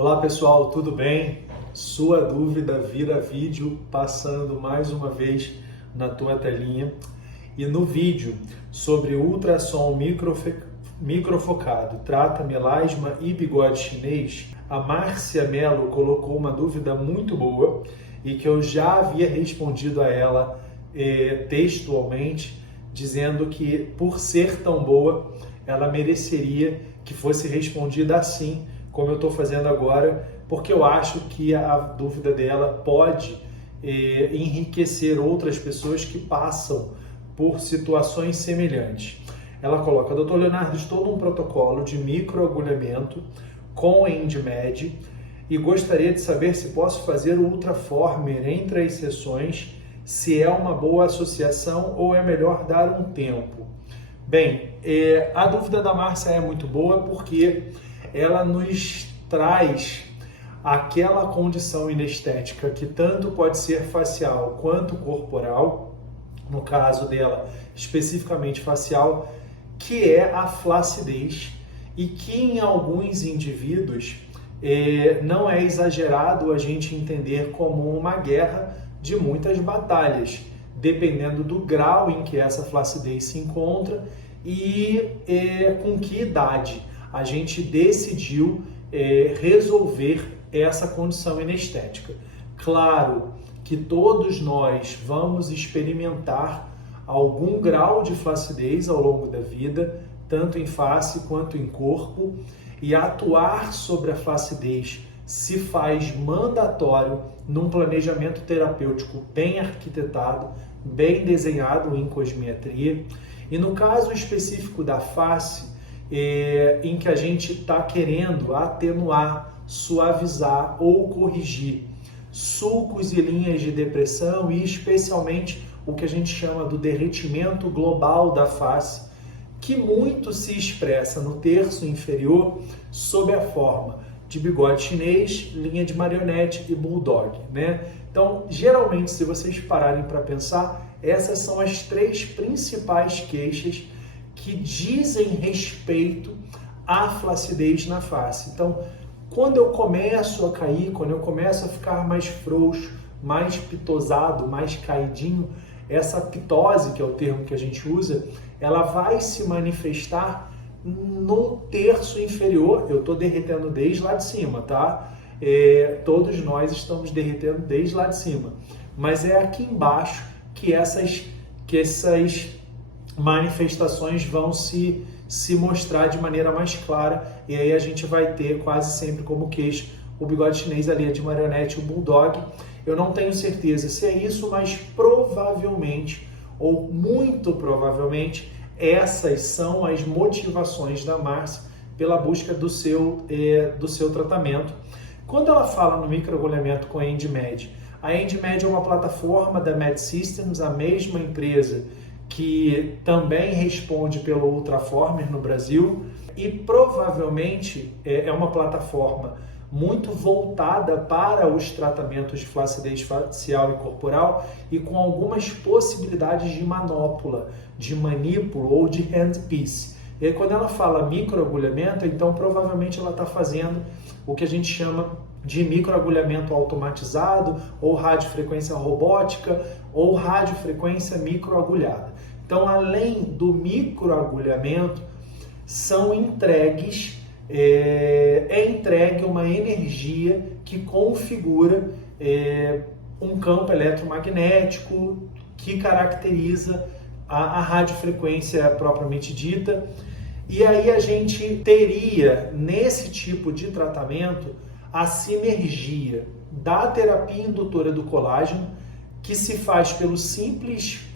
Olá pessoal, tudo bem? Sua dúvida vira vídeo passando mais uma vez na tua telinha. E no vídeo sobre ultrassom microfocado, trata melasma e bigode chinês, a Márcia Mello colocou uma dúvida muito boa e que eu já havia respondido a ela textualmente, dizendo que por ser tão boa, ela mereceria que fosse respondida assim, como eu estou fazendo agora, porque eu acho que a dúvida dela pode enriquecer outras pessoas que passam por situações semelhantes. Ela coloca: Dr. Leonardo, estou num protocolo de microagulhamento com EndMed e gostaria de saber se posso fazer o Ultraformer entre as sessões, se é uma boa associação ou é melhor dar um tempo. Bem, a dúvida da Márcia é muito boa porque ela nos traz aquela condição inestética que tanto pode ser facial quanto corporal, no caso dela especificamente facial, que é a flacidez e que em alguns indivíduos não é exagerado a gente entender como uma guerra de muitas batalhas, dependendo do grau em que essa flacidez se encontra e com que idade a gente decidiu resolver essa condição inestética. Claro que todos nós vamos experimentar algum grau de flacidez ao longo da vida, tanto em face quanto em corpo, e atuar sobre a flacidez se faz mandatório num planejamento terapêutico bem arquitetado, bem desenhado em cosmetria. E no caso específico da face, em que a gente está querendo atenuar, suavizar ou corrigir sulcos e linhas de depressão e especialmente o que a gente chama do derretimento global da face, que muito se expressa no terço inferior sob a forma de bigode chinês, linha de marionete e bulldog, né? Então, geralmente, se vocês pararem para pensar, essas são as três principais queixas que dizem respeito à flacidez na face. Então, quando eu começo a cair, quando eu começo a ficar mais frouxo, mais pitosado, mais caidinho, essa pitose, que é o termo que a gente usa, ela vai se manifestar no terço inferior. Eu estou derretendo desde lá de cima, tá? Todos nós estamos derretendo desde lá de cima. Mas é aqui embaixo que essas manifestações vão se mostrar de maneira mais clara, e aí a gente vai ter quase sempre como queixo o bigode chinês, a linha de marionete, o bulldog. Eu não tenho certeza se é isso, mas provavelmente, ou muito provavelmente, essas são as motivações da Márcia pela busca do seu tratamento. Quando ela fala no microagulhamento com a EndMed, a EndMed é uma plataforma da Med Systems, a mesma empresa que também responde pelo Ultraformer no Brasil, e provavelmente é uma plataforma muito voltada para os tratamentos de flacidez facial e corporal e com algumas possibilidades de manopla, de manípulo ou de handpiece. E aí, quando ela fala microagulhamento, então provavelmente ela está fazendo o que a gente chama de microagulhamento automatizado, ou radiofrequência robótica, ou radiofrequência microagulhada. Então, além do microagulhamento, são entregues, é entregue uma energia que configura um campo eletromagnético que caracteriza a radiofrequência propriamente dita. E aí a gente teria, nesse tipo de tratamento, a sinergia da terapia indutora do colágeno, que se faz pelo simples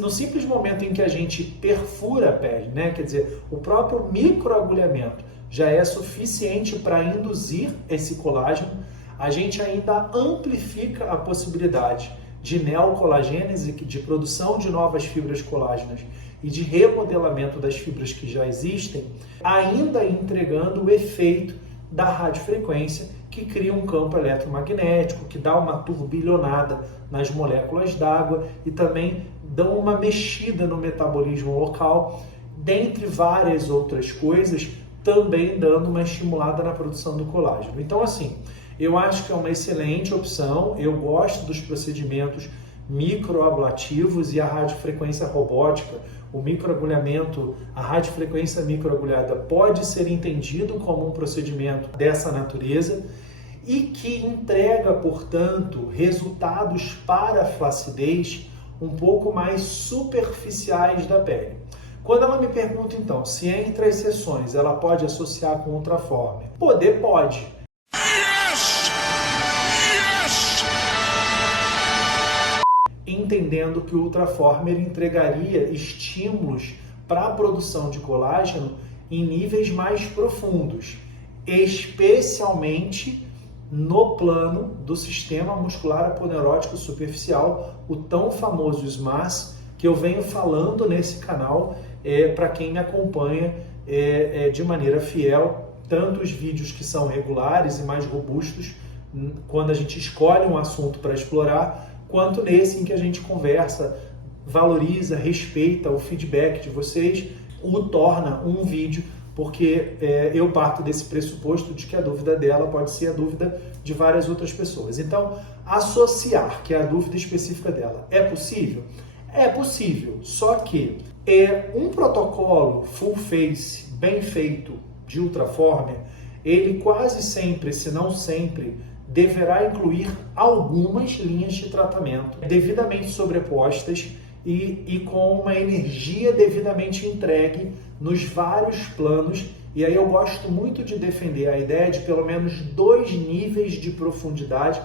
no simples momento em que a gente perfura a pele, né? Quer dizer, o próprio microagulhamento já é suficiente para induzir esse colágeno. A gente ainda amplifica a possibilidade de neocolagênese, de produção de novas fibras colágenas e de remodelamento das fibras que já existem, ainda entregando o efeito da radiofrequência, que cria um campo eletromagnético, que dá uma turbilhonada nas moléculas d'água e também dão uma mexida no metabolismo local, dentre várias outras coisas, também dando uma estimulada na produção do colágeno. Então, assim, eu acho que é uma excelente opção, eu gosto dos procedimentos microablativos e a radiofrequência robótica, o microagulhamento, a radiofrequência microagulhada pode ser entendido como um procedimento dessa natureza e que entrega, portanto, resultados para a flacidez um pouco mais superficiais da pele. Quando ela me pergunta, então, se entre as sessões ela pode associar com Ultraformer, poder pode. Yes! Yes! Entendendo que o Ultraformer entregaria estímulos para a produção de colágeno em níveis mais profundos, especialmente no plano do sistema muscular aponeurótico superficial, o tão famoso SMAS, que eu venho falando nesse canal para quem me acompanha de maneira fiel, tanto os vídeos que são regulares e mais robustos, quando a gente escolhe um assunto para explorar, quanto nesse em que a gente conversa, valoriza, respeita o feedback de vocês, o torna um vídeo, porque eu parto desse pressuposto de que a dúvida dela pode ser a dúvida de várias outras pessoas. Então, associar, que é a dúvida específica dela, é possível? É possível, só que um protocolo full face, bem feito, de Ultraformer, ele quase sempre, se não sempre, deverá incluir algumas linhas de tratamento devidamente sobrepostas e com uma energia devidamente entregue nos vários planos. E aí eu gosto muito de defender a ideia de pelo menos 2 níveis de profundidade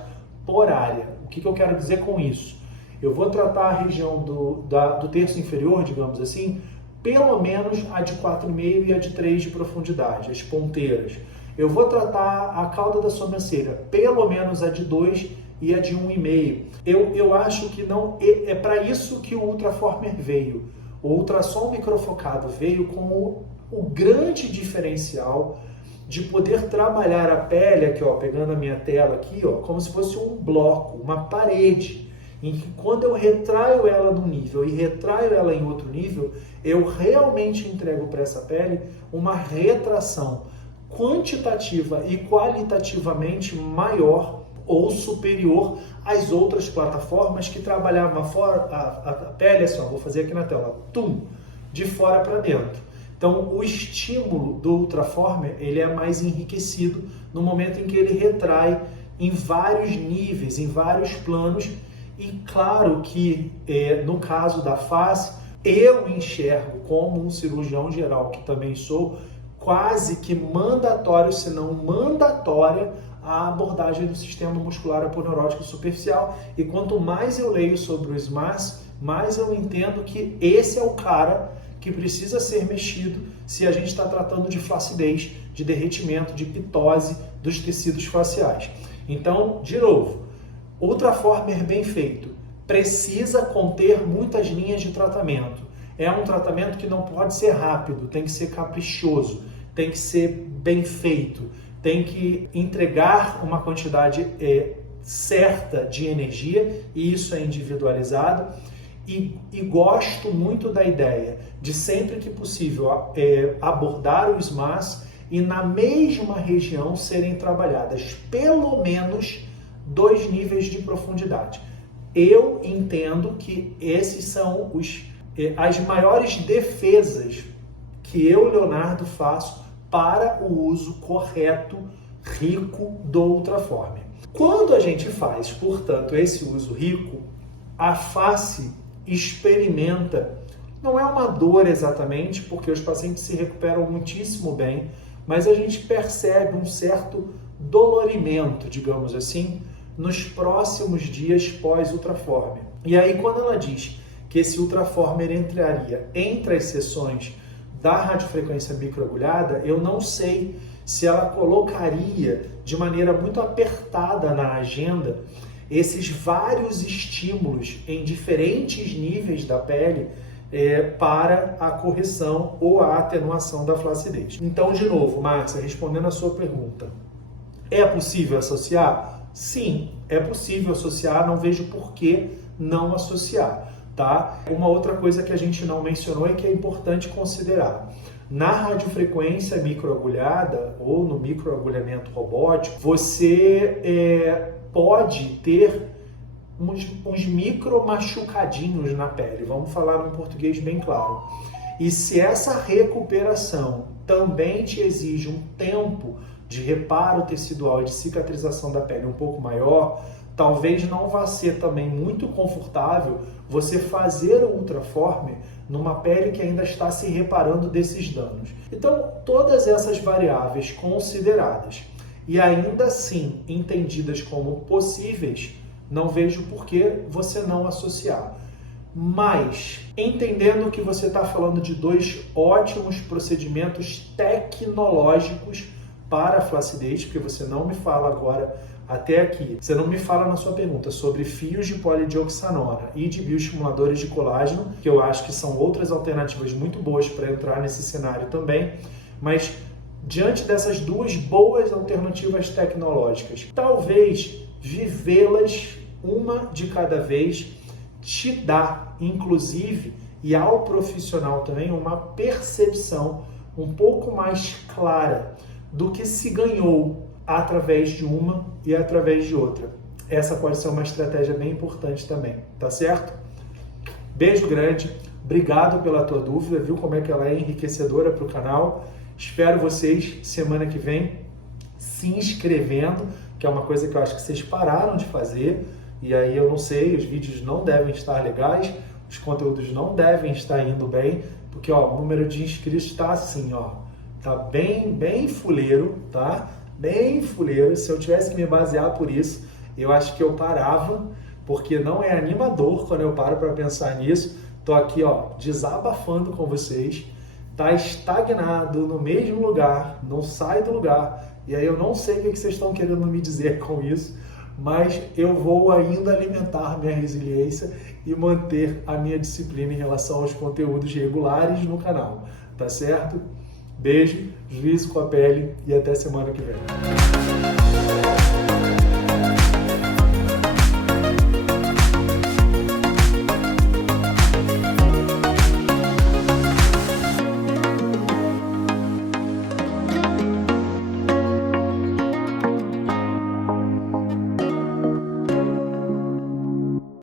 por área. O que eu quero dizer com isso? Eu vou tratar a região do terço inferior, digamos assim, pelo menos a de 4,5 e a de 3 de profundidade, as ponteiras. Eu vou tratar a cauda da sobrancelha, pelo menos a de 2 e a de 1,5. Eu acho que não é para isso que o Ultraformer veio. O ultrassom microfocado veio com o grande diferencial de poder trabalhar a pele, aqui, ó, pegando a minha tela aqui, ó, como se fosse um bloco, uma parede, em que quando eu retraio ela num nível e retraio ela em outro nível, eu realmente entrego para essa pele uma retração quantitativa e qualitativamente maior ou superior às outras plataformas que trabalhavam a pele, assim, ó, vou fazer aqui na tela, de fora para dentro. Então, o estímulo do Ultraformer, ele é mais enriquecido no momento em que ele retrai em vários níveis, em vários planos. E claro que, no caso da face, eu enxergo como um cirurgião geral, que também sou, quase que mandatório, se não mandatória, a abordagem do sistema muscular aponeurótico superficial. E quanto mais eu leio sobre o SMAS, mais eu entendo que esse é o cara que precisa ser mexido se a gente está tratando de flacidez, de derretimento, de pitose dos tecidos faciais. Então, de novo, Ultraformer bem feito precisa conter muitas linhas de tratamento. É um tratamento que não pode ser rápido, tem que ser caprichoso, tem que ser bem feito, tem que entregar uma quantidade certa de energia, e isso é individualizado. E gosto muito da ideia de, sempre que possível, abordar o SMAS e na mesma região serem trabalhadas pelo menos 2 níveis de profundidade. Eu entendo que esses são as maiores defesas que eu, Leonardo, faço para o uso correto, rico do Ultraformer. Quando a gente faz, portanto, esse uso rico, a face experimenta, não é uma dor exatamente, porque os pacientes se recuperam muitíssimo bem, mas a gente percebe um certo dolorimento, digamos assim, nos próximos dias pós-Ultraformer. E aí, quando ela diz que esse Ultraformer entraria entre as sessões da radiofrequência microagulhada, eu não sei se ela colocaria de maneira muito apertada na agenda esses vários estímulos em diferentes níveis da pele para a correção ou a atenuação da flacidez. Então, de novo, Márcia, respondendo a sua pergunta, é possível associar? Sim, é possível associar, não vejo por que não associar. Tá? Uma outra coisa que a gente não mencionou e que é importante considerar. Na radiofrequência microagulhada ou no microagulhamento robótico, você pode ter uns micro machucadinhos na pele, vamos falar num português bem claro. E se essa recuperação também te exige um tempo de reparo tecidual e de cicatrização da pele um pouco maior, talvez não vá ser também muito confortável você fazer o Ultraformer numa pele que ainda está se reparando desses danos. Então, todas essas variáveis consideradas e ainda assim entendidas como possíveis, não vejo por que você não associar. Mas, entendendo que você está falando de dois ótimos procedimentos tecnológicos para a flacidez, porque você não me fala agora, até aqui, você não me fala na sua pergunta sobre fios de polidioxanona e de bioestimuladores de colágeno, que eu acho que são outras alternativas muito boas para entrar nesse cenário também, mas diante dessas duas boas alternativas tecnológicas, talvez vivê-las uma de cada vez te dá, inclusive, e ao profissional também, uma percepção um pouco mais clara do que se ganhou através de uma e através de outra. Essa pode ser uma estratégia bem importante também, tá certo? Beijo grande, obrigado pela tua dúvida, viu como é que ela é enriquecedora para o canal. Espero vocês semana que vem se inscrevendo, que é uma coisa que eu acho que vocês pararam de fazer, e aí eu não sei, os vídeos não devem estar legais, os conteúdos não devem estar indo bem, porque ó, o número de inscritos está assim, ó, tá bem fuleiro, tá? Bem fuleiro. Se eu tivesse que me basear por isso, eu acho que eu parava, porque não é animador quando eu paro para pensar nisso. Tô aqui, ó, desabafando com vocês, tá estagnado no mesmo lugar, não sai do lugar, e aí eu não sei o que vocês estão querendo me dizer com isso, mas eu vou ainda alimentar minha resiliência e manter a minha disciplina em relação aos conteúdos regulares no canal, tá certo? Beijo, juízo com a pele e até semana que vem.